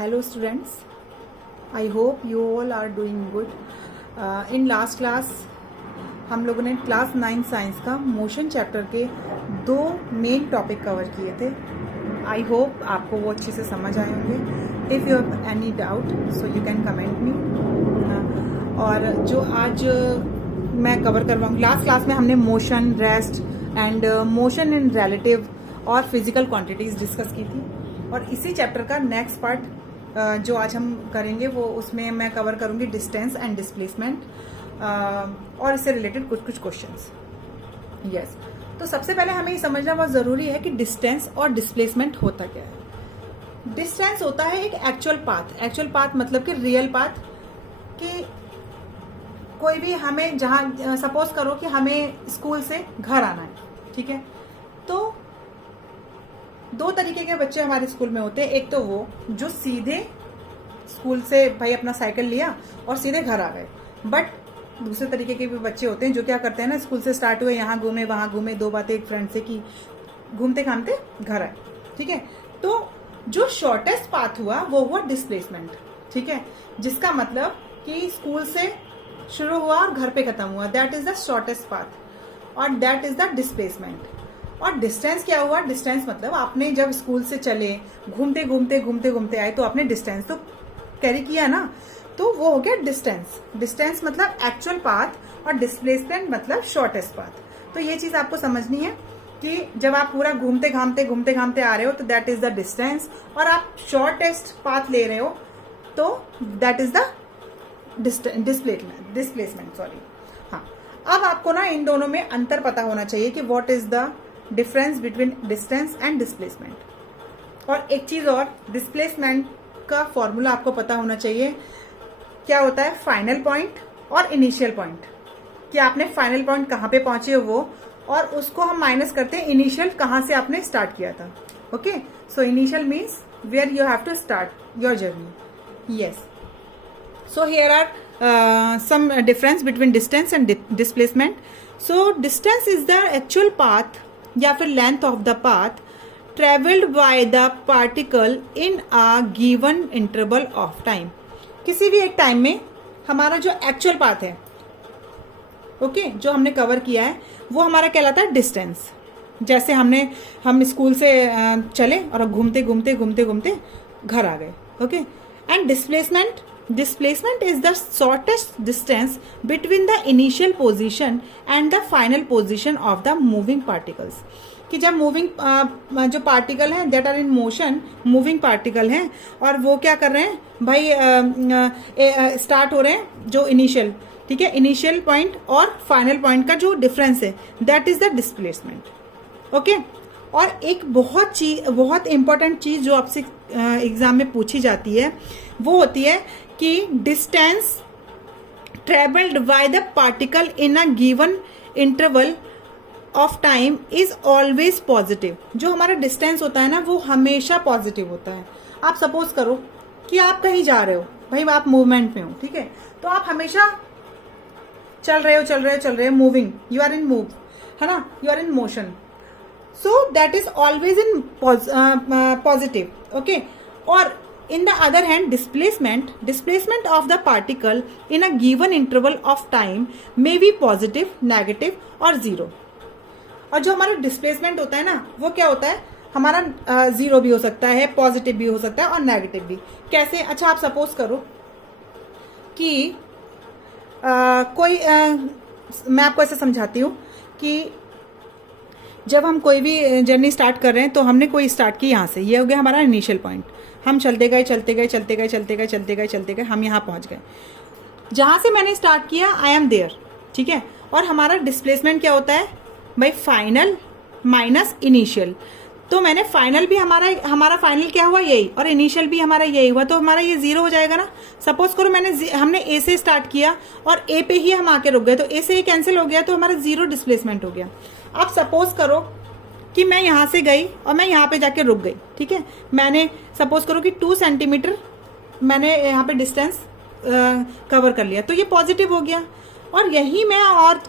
Hello students, I hope you all are doing good. In last class हम लोगों ने class 9 science का motion chapter के 2 main topic cover किए थे. आई होप आपको वो अच्छे से समझ आए होंगे. If you have any doubt so you can comment me. और जो आज मैं कवर करवाऊँगी, लास्ट क्लास में हमने motion, rest and motion in relative और फिजिकल क्वांटिटीज डिस्कस की थी. और इसी चैप्टर का नेक्स्ट पार्ट जो आज हम करेंगे वो उसमें मैं कवर करूंगी डिस्टेंस एंड डिस्प्लेसमेंट और इससे रिलेटेड कुछ कुछ क्वेश्चंस. यस, तो सबसे पहले हमें ये समझना बहुत ज़रूरी है कि डिस्टेंस और डिस्प्लेसमेंट होता क्या है. डिस्टेंस होता है एक एक्चुअल पाथ. एक्चुअल पाथ मतलब कि रियल पाथ. कि कोई भी हमें जहाँ सपोज करो कि हमें स्कूल से घर आना है, ठीक है, तो 2 तरीके के बच्चे हमारे स्कूल में होते हैं. एक तो वो जो सीधे स्कूल से भाई अपना साइकिल लिया और सीधे घर आ गए. बट दूसरे तरीके के भी बच्चे होते हैं जो क्या करते हैं ना, स्कूल से स्टार्ट हुए, यहाँ घूमे वहाँ घूमे, 2 बातें एक फ्रेंड से की, घूमते घामते घर आए. ठीक है, तो जो शॉर्टेस्ट पाथ हुआ वो हुआ डिस्प्लेसमेंट. ठीक है, जिसका मतलब कि स्कूल से शुरू हुआ और घर पे खत्म हुआ, that is the shortest path और दैट इज द डिस्प्लेसमेंट. और डिस्टेंस क्या हुआ? डिस्टेंस मतलब आपने जब स्कूल से चले, घूमते घूमते आए तो आपने डिस्टेंस तो कैरी किया ना, तो वो हो गया डिस्टेंस. डिस्टेंस मतलब एक्चुअल पाथ और डिस्प्लेसमेंट मतलब शॉर्टेस्ट पाथ. तो ये चीज आपको समझनी है कि जब आप पूरा घूमते घामते आ रहे हो तो दैट इज द डिस्टेंस, और आप शॉर्टेस्ट पाथ ले रहे हो तो that is the displacement. Sorry. हाँ, अब आपको ना इन दोनों में अंतर पता होना चाहिए कि what is the difference between distance and displacement. और एक चीज और, डिस्प्लेसमेंट का फॉर्मूला आपको पता होना चाहिए. क्या होता है? फाइनल पॉइंट और इनिशियल पॉइंट. कि आपने फाइनल पॉइंट कहाँ पे पहुंचे हो वो, और उसको हम माइनस करते हैं इनिशियल कहाँ से आपने स्टार्ट किया था. Okay, so initial means where you have to start your journey. Yes, so here are some difference between distance and displacement. So distance is the actual path या फिर length of the path traveled by the particle in a given interval of time. किसी भी एक time में हमारा जो actual path है, okay, जो हमने कवर किया है वो हमारा कहलाता है डिस्टेंस. जैसे हम स्कूल से चले और घूमते घर आ गए. Okay, and Displacement is the shortest distance between the initial position and the final position of the moving particles. कि जब मूविंग जो पार्टिकल हैं that are in motion, moving particle हैं, और वो क्या कर रहे हैं भाई, स्टार्ट हो रहे हैं जो इनिशियल, ठीक है, इनिशियल पॉइंट और फाइनल पॉइंट का जो डिफरेंस है that is the displacement. Okay, और एक बहुत इंपॉर्टेंट चीज जो आपसे एग्जाम में पूछी जाती है वो होती है कि distance travelled by the particle in a given interval of time is always positive. जो हमारा डिस्टेंस होता है ना वो हमेशा पॉजिटिव होता है. आप सपोज करो कि आप कहीं जा रहे हो, भाई आप मूवमेंट में हो, ठीक है, तो आप हमेशा चल रहे हो, moving, you are in move, है ना, you are in motion. So that is always in positive. Okay, or in the other hand, displacement of the particle in a given interval of time may be positive, negative और zero. और जो हमारा displacement होता है ना वो क्या होता है, हमारा 0 भी हो सकता है, पॉजिटिव भी हो सकता है और नेगेटिव भी. कैसे? अच्छा, आप सपोज करो कि मैं आपको ऐसे समझाती हूँ कि जब हम कोई भी जर्नी स्टार्ट कर रहे हैं तो हमने कोई स्टार्ट की यहाँ से, ये हो गया हमारा इनिशियल पॉइंट. हम चलते गए, हम यहाँ पहुँच गए. जहाँ से मैंने स्टार्ट किया आई एम देयर, ठीक है. और हमारा डिस्प्लेसमेंट क्या होता है भाई? Final minus initial. तो मैंने फाइनल भी हमारा फाइनल क्या हुआ? यही, और इनिशियल भी हमारा यही हुआ, तो हमारा ये 0 हो जाएगा ना. सपोज करो हमने ए से स्टार्ट किया और ए पे ही हम आके रुक गए, तो ए से ए कैंसिल हो गया, तो हमारा 0 डिस्प्लेसमेंट हो गया. आप सपोज करो कि मैं यहाँ से गई और मैं यहाँ पे जाके रुक गई, ठीक है. मैंने सपोज करो कि 2 सेंटीमीटर मैंने यहाँ पे डिस्टेंस कवर कर लिया, तो ये पॉजिटिव हो गया. और यही मैं और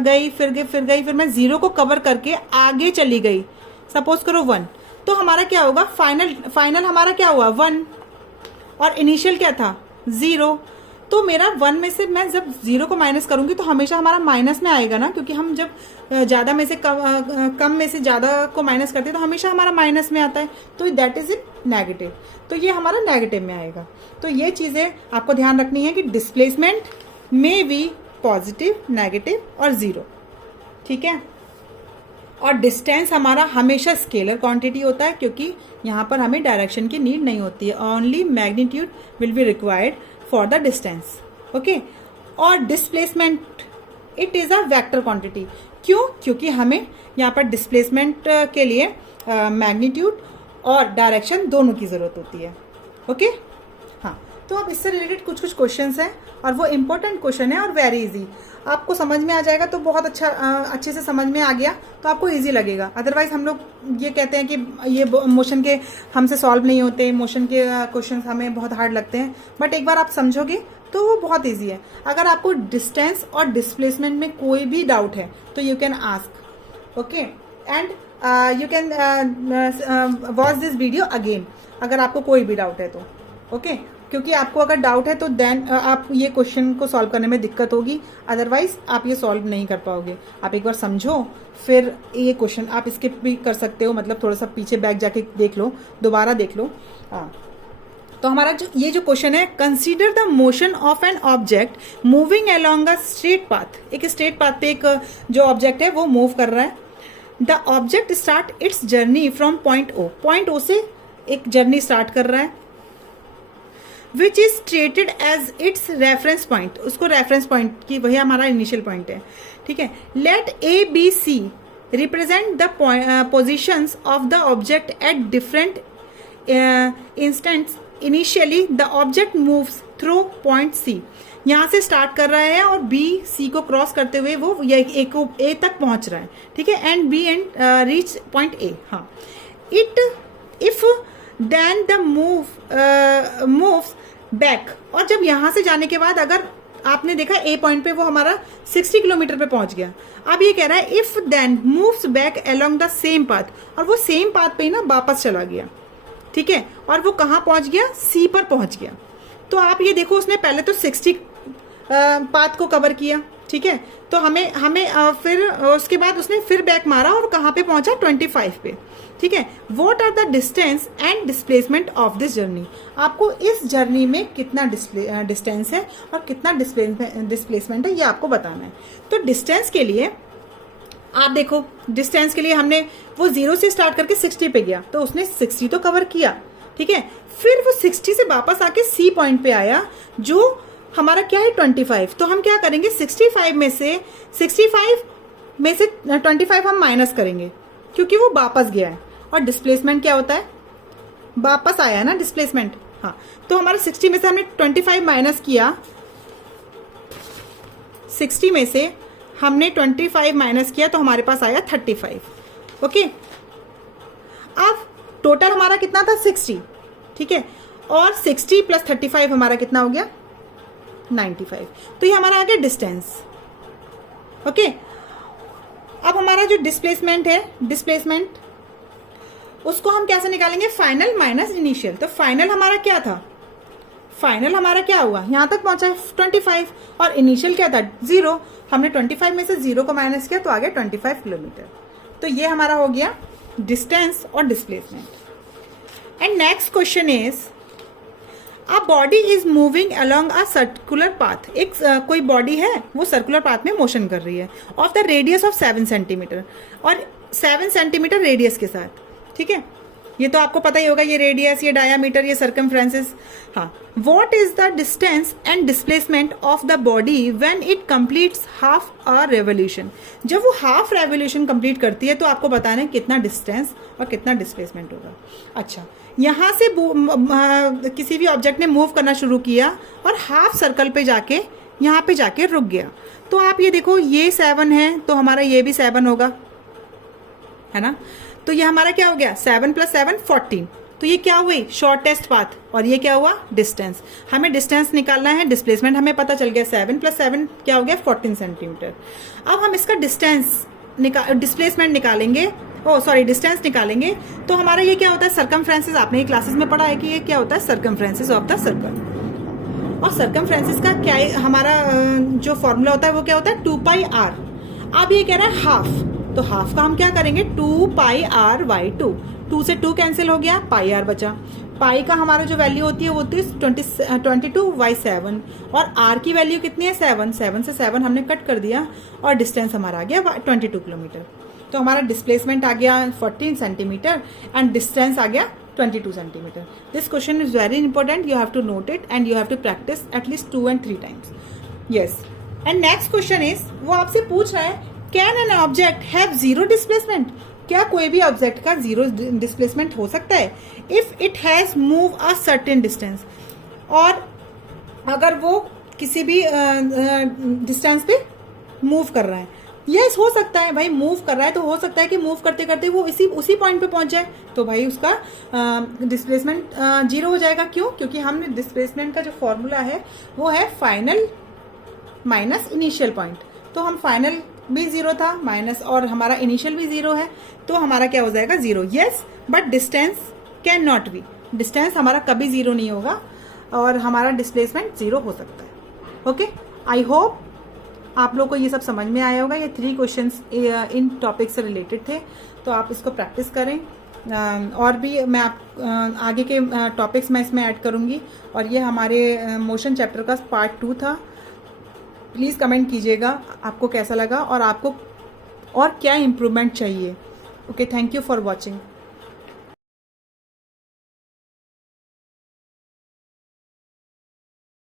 गई, फिर मैं 0 को कवर करके आगे चली गई, सपोज करो 1, तो हमारा क्या होगा? फाइनल हमारा क्या हुआ? 1. और इनिशियल क्या था 0, तो मेरा 1 में से मैं जब 0 को माइनस करूंगी तो हमेशा हमारा माइनस में आएगा ना, क्योंकि हम जब ज़्यादा में से कम में से ज़्यादा को माइनस करते हैं तो हमेशा हमारा माइनस में आता है, तो दैट इज इट नेगेटिव, तो ये हमारा नेगेटिव में आएगा। तो ये चीज़ें आपको ध्यान रखनी है कि डिस्प्लेसमेंट में भी पॉजिटिव, नेगेटिव और 0, ठीक है। और डिस्टेंस हमारा हमेशा स्केलर क्वांटिटी होता है, क्योंकि यहाँ पर हमें डायरेक्शन की नीड नहीं होती है, only magnitude will be required for the distance, okay. और displacement it is a vector quantity, क्यों? क्योंकि हमें यहाँ पर डिस्प्लेसमेंट के लिए मैग्नीट्यूड और डायरेक्शन दोनों की ज़रूरत होती है, ओके। हाँ, तो अब इससे रिलेटेड कुछ कुछ क्वेश्चंस हैं और वो इम्पोर्टेंट क्वेश्चन है और वेरी इजी, आपको समझ में आ जाएगा तो बहुत अच्छा, अच्छे से समझ में आ गया तो आपको इजी लगेगा। अदरवाइज हम लोग ये कहते हैं कि ये मोशन के हमसे सॉल्व नहीं होते, मोशन के क्वेश्चंस हमें बहुत हार्ड लगते हैं, बट एक बार आप समझोगे तो वो बहुत इजी है। अगर आपको डिस्टेंस और डिस्प्लेसमेंट में कोई भी डाउट है तो you can ask, okay, and you can watch this video again अगर आपको कोई भी डाउट है तो, ओके। क्योंकि आपको अगर डाउट है तो देन आप ये क्वेश्चन को सॉल्व करने में दिक्कत होगी, अदरवाइज आप ये सॉल्व नहीं कर पाओगे। आप एक बार समझो, फिर ये क्वेश्चन आप स्किप भी कर सकते हो, मतलब थोड़ा सा पीछे बैक जाके देख लो, दोबारा देख लो। हाँ, तो हमारा ये जो क्वेश्चन है, consider the motion of an object moving along a straight path. एक स्ट्रेट पाथ पे एक जो ऑब्जेक्ट है वो मूव कर रहा है। The object start its journey from point O, point O से एक जर्नी स्टार्ट कर रहा है, which is treated as its reference point, उसको रेफरेंस पॉइंट की वही हमारा इनिशियल पॉइंट है, ठीक है। Let A B C represent the positions of the object at different instants. Initially the object moves through point C, यहाँ से start कर रहा है और बी सी को क्रॉस करते हुए वो ए तक पहुंच रहा है, ठीक है, and B and reach point A. हाँ, it if then the moves back, और जब यहाँ से जाने के बाद अगर आपने देखा ए पॉइंट पे वो हमारा 60 किलोमीटर पे पहुंच गया, अब ये कह रहा है if then moves back along the same path, और वो सेम पाथ पे ही ना वापस चला गया, ठीक है, और वो कहाँ पहुंच गया, सी पर पहुंच गया। तो आप ये देखो, उसने पहले तो 60 पाथ को कवर किया, ठीक है, तो हमें फिर उसके बाद उसने फिर बैक मारा और कहाँ पे पहुंचा, 25 पे, ठीक है। What are the distance and displacement of this journey, आपको इस जर्नी में कितना डिस्टेंस है और कितना डिस्प्लेसमेंट है ये आपको बताना है। तो डिस्टेंस के लिए आप देखो, डिस्टेंस के लिए हमने वो 0 से स्टार्ट करके 60 पे गया, तो उसने 60 तो कवर किया, ठीक है, फिर वो 60 से वापस आके सी पॉइंट पे आया जो हमारा क्या है 25, तो हम क्या करेंगे 65 में से 25 हम माइनस करेंगे क्योंकि वो वापस गया है। और डिस्प्लेसमेंट क्या होता है, वापस आया है ना डिस्प्लेसमेंट। हाँ, तो हमारे 60 में से हमने 25 माइनस किया, 60 में से हमने 25 माइनस किया तो हमारे पास आया 35, ओके। अब टोटल हमारा कितना था 60, ठीक है, और 60 प्लस 35 हमारा कितना हो गया 95, तो ये हमारा आ गया डिस्टेंस, ओके। अब हमारा जो डिस्प्लेसमेंट है, डिस्प्लेसमेंट उसको हम कैसे निकालेंगे, फाइनल माइनस इनिशियल। तो फाइनल हमारा क्या था, फाइनल हमारा क्या हुआ, यहां तक पहुंचा 25, और इनिशियल क्या था 0, हमने 25 में से 0 को माइनस किया तो आ गया 25 किलोमीटर। तो ये हमारा हो गया डिस्टेंस और displacement. And next question is, a body is moving along a circular path, एक कोई बॉडी है वो सर्कुलर पाथ में मोशन कर रही है, of the radius of 7 centimetre, और 7 सेंटीमीटर रेडियस के साथ, ठीक है। ये तो आपको पता ही होगा, ये रेडियस, ये डायामीटर, ये सर्कमफ्रेंसेस। हाँ, what is the distance and displacement of the body when it completes half a revolution. जब वो हाफ रेवोल्यूशन कंप्लीट करती है तो आपको बताना है कितना डिस्टेंस और कितना डिस्प्लेसमेंट होगा। अच्छा, यहाँ से किसी भी ऑब्जेक्ट ने मूव करना शुरू किया और हाफ सर्कल पे जाके यहाँ पे जाके रुक गया, तो आप ये देखो, ये 7 है तो हमारा ये भी 7 होगा, है ना। तो ये हमारा क्या हो गया, 7 + 7 14, तो ये क्या हुई, शॉर्टेस्ट पाथ, और ये क्या हुआ, डिस्टेंस। हमें डिस्टेंस निकालना है, डिस्प्लेसमेंट हमें पता चल गया, 7 + 7 क्या हो गया 14 सेंटीमीटर। अब हम इसका डिस्प्लेसमेंट निकालेंगे सॉरी डिस्टेंस निकालेंगे तो हमारा ये क्या होता है, सर्कमफ्रेंसेस। आपने ये क्लासेस में पढ़ा है कि ये क्या होता है, सर्कमफ्रेंसेस ऑफ द सर्कल। और सर्कमफ्रेंसेस का क्या हमारा जो फॉर्मूला होता है वो क्या होता है, 2πr। अब ये कह रहा है हाफ, तो हाफ का हम क्या करेंगे, 2πr/2। 2 से 2 कैंसिल हो गया, πr बचा। पाई का हमारा जो वैल्यू होती है वो होती है 22/7 और r की वैल्यू कितनी है, 7। 7 से 7 हमने कट कर दिया और डिस्टेंस हमारा आ गया 22 किलोमीटर। तो हमारा डिस्प्लेसमेंट आ गया 14 सेंटीमीटर एंड डिस्टेंस आ गया 22 centimetre. This question is very important, you have to note it and you have to practice at least 2 and 3 times. Yes, and next question is, वो आपसे पूछ रहा है can an object have zero displacement, क्या कोई भी ऑब्जेक्ट का zero displacement हो सकता है if it has move a certain distance, और अगर वो किसी भी डिस्टेंस पे मूव कर रहा है। यस, हो सकता है भाई, मूव कर रहा है तो हो सकता है कि मूव करते करते वो उसी पॉइंट पे पहुंच जाए, तो भाई उसका डिस्प्लेसमेंट जीरो हो जाएगा। क्यों? क्योंकि हमने डिस्प्लेसमेंट का जो फॉर्मूला है वो है फाइनल माइनस इनिशियल पॉइंट। तो हम फाइनल भी जीरो था माइनस और हमारा इनिशियल भी जीरो है, तो हमारा क्या हो जाएगा, zero. Yes, but distance can not be, distance हमारा कभी जीरो नहीं होगा और हमारा डिस्प्लेसमेंट जीरो हो सकता है। ओके, आई होप आप लोग को ये सब समझ में आया होगा। ये 3 क्वेश्चंस इन टॉपिक से रिलेटेड थे, तो आप इसको प्रैक्टिस करें। और भी मैं आगे के टॉपिक्स मैं इसमें ऐड करूंगी। और ये हमारे मोशन चैप्टर का पार्ट 2 था। प्लीज़ कमेंट कीजिएगा आपको कैसा लगा और आपको और क्या इम्प्रूवमेंट चाहिए। Okay, thank you for watching.